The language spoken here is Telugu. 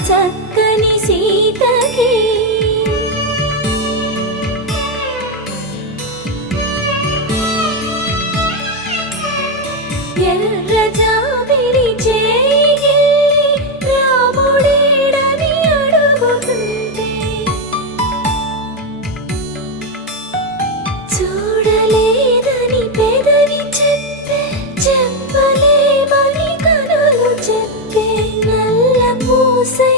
చక్కని సీతకి ఎర్ర జాబిలి చేయి రాముడేడని అడుగుతుంటే చూడలేదని పెదవి చెప్పే చెప్పలేమని కనులు చెప్పే నల్ల పూసై